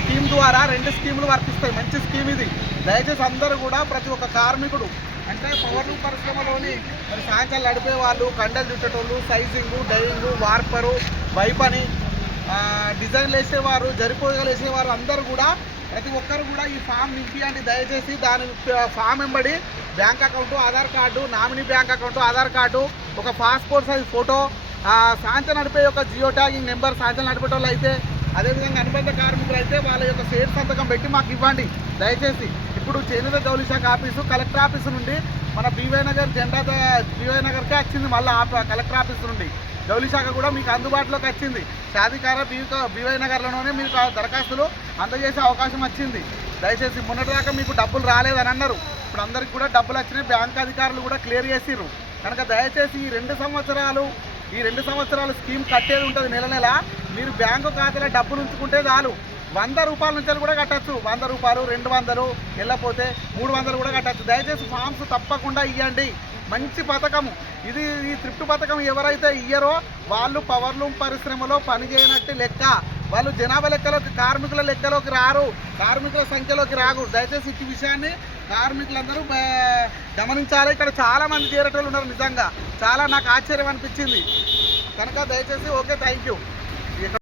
Scheme ద్వారా రెండు స్కీములు వర్తిస్తాయి. మంచి స్కీమ్ ఇది. దయచేసి అందరూ కూడా ప్రతి ఒక్క కార్మికుడు అంటే పవర్ పరిశ్రమలోని మరి సాయంత్రాలు నడిపే వాళ్ళు కండలు చుట్టేటోళ్ళు సైజింగు డైయింగు వార్పరు వైపని డిజైన్లు వేసేవారు జరిపోగలు వేసేవారు అందరూ కూడా ప్రతి ఒక్కరు కూడా ఈ ఫామ్ నింపియండి. దయచేసి దాని ఫామ్ వెంబడి bank account Aadhaar card nominee bank account Aadhaar card ఒక పాస్పోర్ట్ సైజ్ ఫోటో సాయంత్రం నడిపే యొక్క జియో ట్యాగింగ్ నెంబర్ సాయంత్రం నడిపేటోళ్ళు అయితే అదేవిధంగా అనుబంధ కార్మికులు అయితే వాళ్ళ యొక్క షేర్ సంతకం పెట్టి మాకు ఇవ్వండి. దయచేసి ఇప్పుడు చేనేత జౌలి శాఖ ఆఫీసు కలెక్టర్ ఆఫీసు నుండి మన బీవై నగర్ జెండా ద- బీవై నగర్కే వచ్చింది. మళ్ళీ కలెక్టర్ ఆఫీస్ నుండి. జౌలి శాఖ కూడా మీకు అందుబాటులోకి వచ్చింది. సాధికార బీవై నగర్లోనే మీకు దరఖాస్తులు అందజేసే అవకాశం వచ్చింది. దయచేసి మొన్నటిదాకా మీకు డబ్బులు రాలేదని అన్నారు. ఇప్పుడు అందరికి కూడా డబ్బులు వచ్చినాయి. బ్యాంక్ అధికారులు కూడా క్లియర్ చేసిర్రు. కనుక దయచేసి ఈ రెండు సంవత్సరాలు ఈ రెండు సంవత్సరాలు స్కీమ్ కట్టేది ఉంటుంది నెల నెల. మీరు బ్యాంకు ఖాతాలో డబ్బులు ఉంచుకుంటే చాలు. వంద రూపాయల నుంచి కూడా కట్టచ్చు. వంద రూపాయలు రెండు వందలు వెళ్ళపోతే మూడు వందలు కూడా కట్టచ్చు. దయచేసి ఫామ్స్ తప్పకుండా ఇవ్వండి మంచి పథకము ఇది ఈ త్రిప్ట్ పథకం ఎవరైతే ఇయ్యరో వాళ్ళు పవర్లూమ్ పరిశ్రమలో పనిచేయనట్టు లెక్క. వాళ్ళు జనాభా లెక్కలోకి కార్మికుల లెక్కలోకి రారు. కార్మికుల సంఖ్యలోకి రారు దయచేసి ఈ విషయాన్ని కార్మికులందరూ గమనించాలి. ఇక్కడ చాలామంది చేరేటోళ్ళు ఉన్నారు నిజంగా. చాలా నాకు ఆశ్చర్యం అనిపించింది. కనుక దయచేసి ఓకే థ్యాంక్ యూ